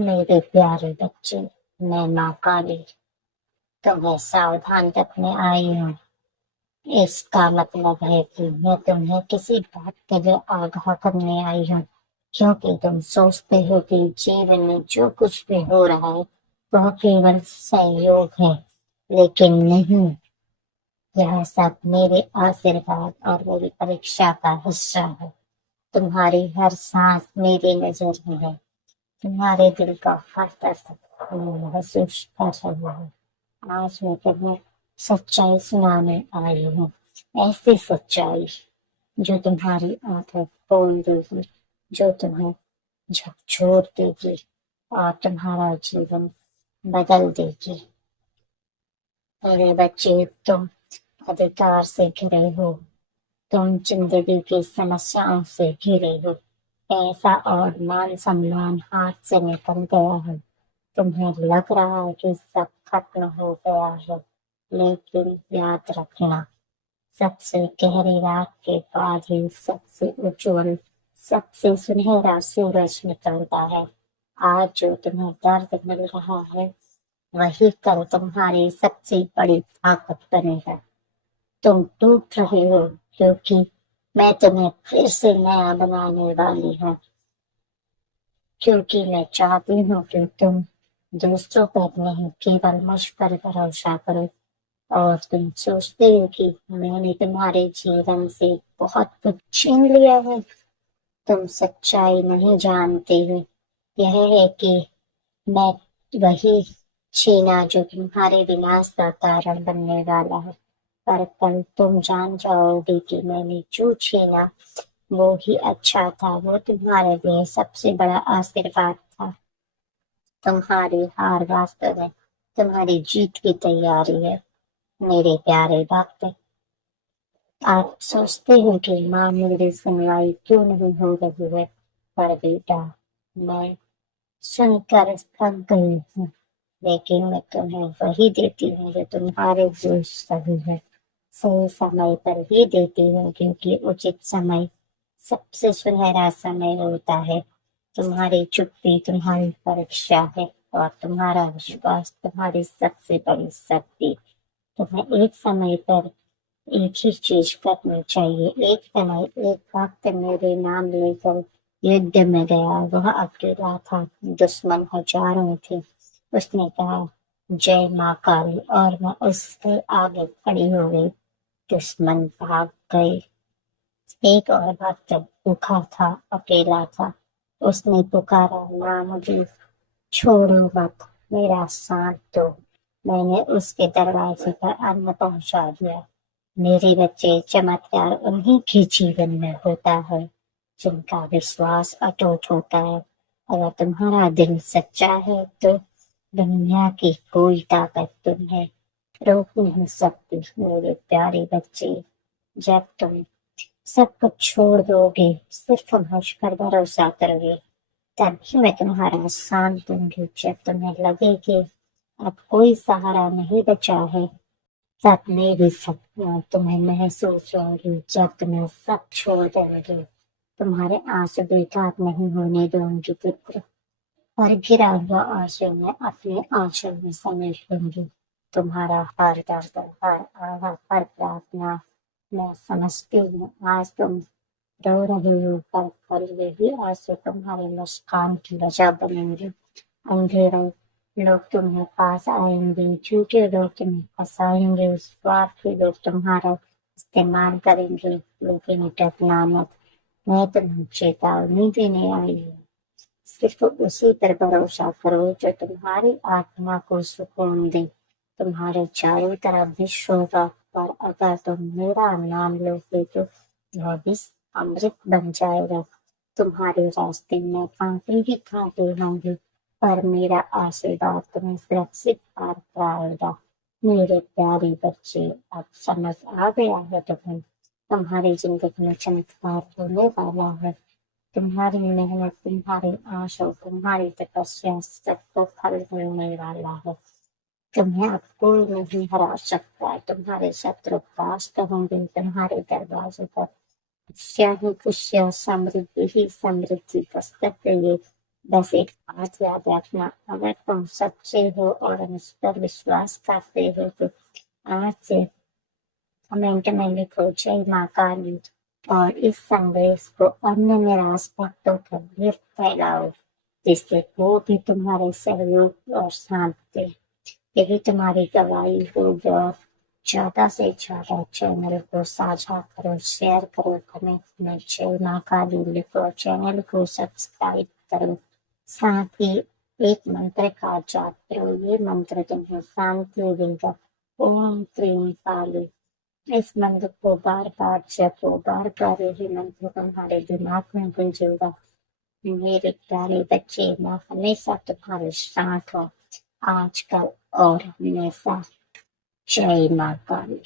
मेरे प्यारे बच्चे, मैं माँ काली तुम्हें सावधान रखने आई हूँ। इसका मतलब है कि मैं तुम्हें किसी बात के लिए आगाह करने आई हूँ, क्योंकि तुम सोचते हो कि जीवन में जो कुछ भी हो रहा है वह केवल संयोग है, लेकिन नहीं। यह सब मेरे आशीर्वाद और मेरी परीक्षा का हिस्सा है। तुम्हारी हर सांस मेरी नजर में है। तुम्हारे दिल का हर धड़कन मैं महसूस कर रहा हूँ। आज मैं तुम्हें सच्चाई सुनाने आई हूँ, ऐसी सच्चाई जो तुम्हारी आंखें खोल देगी, जो तुम्हें झकझोर देगी और तुम्हारा जीवन बदल देगी। मेरे बच्चे, तुम अधिकार से घिरे हो। तुम जिंदगी की समस्याओं से घिरे हो। पैसा और मान सम्मान हाथ से निकल गया है। तुम्हें लग रहा है कि सब खत्म हो गया है, लेकिन याद रखना, सबसे गहरी रात के बाद ही सबसे उज्जवल, सबसे सुनहरा सूरज निकलता है। आज जो तुम्हें दर्द मिल रहा है वही कल तुम्हारी सबसे बड़ी ताकत बनेगा। तुम टूट रहे हो क्योंकि मैं तुम्हें फिर से नया बनाने वाली हूँ, क्योंकि मैं चाहती हूँ कि तुम दूसरों पर नहीं, केवल मुझ पर भरोसा करो। और तुम सोचते हो कि मैंने तुम्हारे जीवन से बहुत कुछ छीन लिया है। तुम सच्चाई नहीं जानते हो। यह है कि मैं वही छीना जो तुम्हारे विनाश का कारण बनने वाला है। पर कल तुम जान जाओगे कि मैंने जो छीना वो ही अच्छा था। वो तुम्हारे लिए सबसे बड़ा आशीर्वाद था। तुम्हारी हार वास्तव में तुम्हारी जीत की तैयारी है। मेरे प्यारे भक्त, आप सोचते हो कि माँ मेरी सुनवाई क्यों नहीं हो रही है, पर बेटा, मैं सुनकर थक गई हूँ, लेकिन मैं तुम्हें वही देती हूँ जो तुम्हारे लिए सही है। सही समय पर ही देती हूँ, क्योंकि उचित समय सबसे सुनहरा समय होता है। तुम्हारी चुप्पी तुम्हारी परीक्षा है और तुम्हारा विश्वास तुम्हारी सबसे बड़ी शक्ति। तुम्हें एक समय पर एक ही चीज करनी चाहिए। एक समय एक वक्त मेरे नाम लेकर युद्ध में गया। वह अकेला था, दुश्मन हजारों थे। उसने कहा, जय माँ काली, और मैं उसके आगे खड़ी हो गई। दुश्मन भाग गए। एक और भक्त भूखा था, अकेला था। उसने पुकारा, माँ मुझे छोड़ो मत, मेरा साथ दो। मैंने उसके दरवाजे पर अन्न पहुंचा दिया। मेरे बच्चे, चमत्कार उन्हीं के जीवन में होता है जिनका विश्वास अटूट होता है। अगर तुम्हारा दिल सच्चा है तो दुनिया की कोई ताकत तुम्हें रोक नहीं सकती। मेरे प्यारे बच्चे, जब तुम सब कुछ छोड़ दोगे, सिर्फ मुझ पर भरोसा करोगे, तभी मैं तुम्हारा साथ दूंगी। जब तुम्हें लगे कि अब कोई सहारा नहीं बचा है, तब मेरी सपना तुम्हें महसूस होगी। जब तुम्हें सब छोड़ देंगे, तुम्हारे आंसू बेकार नहीं होने दूंगी पुत्र। और गिरा हुआ आंसू मैं अपने आंचल में समेट लूंगी। तुम्हारा हर दर्द, हर आह, हर प्रार्थना मैं समझती हूँ। आज तुम रो रहे हो, पर यही आंसू तुम्हारे मुस्कान की वजह बनेंगे। अंधेरे लोग तुम्हें पास आएंगे, झूठे लोग तुम्हें फंसाएंगे, स्वार्थी लोग तुम्हारा इस्तेमाल करेंगे, लेकिन डरना मत। मैं तुम्हें चेतावनी देने आई हूँ। सिर्फ उसी पर भरोसा करो जो तुम्हारी आत्मा को सुकून दे। तुम्हारे चारों तरफ विश्व होगा, पर अगर तुम मेरा नाम लोगे तो वह विश्व अमृत बन जाएगा। तुम्हारे रास्ते में कांटे ही कांटे होंगे, पर मेरा आशीर्वाद तुम्हें सुरक्षित पार कराएगा। मेरे प्यारे बच्चे, अब समझ आ गया है तुम्हें, तुम्हारी जिंदगी में चमत्कार होने वाला है। तुम्हारी मेहनत, तुम्हारी आशा, तुम्हारी तपस्या सबको फल मिलने वाला है। तुम्हें अब कोई नहीं हरा सकता। तुम्हारे शत्रु परास्त होंगे। तुम्हारे दरवाजे पर खुशियां ही खुशियां, समृद्धि ही समृद्धि दस्तक देंगे। बस एक बात याद रखना, अगर तुम सच्चे हो और मुझ पर विश्वास करते हो तो आज से कमेंट में लिखो जय माँ काली और इस संदेश को अन्य निराश भक्तों तक भी फैलाओ, जिससे वो भी तुम्हारे सहयोग और साथ दे। यही तुम्हारी गवाही होगी और ज्यादा से ज्यादा चैनल को साझा करो, शेयर करो, कमेंट में जय माँ काली लिखो, चैनल को सब्सक्राइब करो। साथ ही एक मंत्र का जाप करो, ये मंत्र तुम्हें शांति देगा। ओम क्रीम काली, इस मंत्र को बार बार जपो, बार बार यही मंत्र तुम्हारे दिमाग में गूंजेगा। मेरे प्यारे बच्चे, माँ हमेशा तुम्हारे साथ हो, आजकल और हमेशा। जय माँ काली।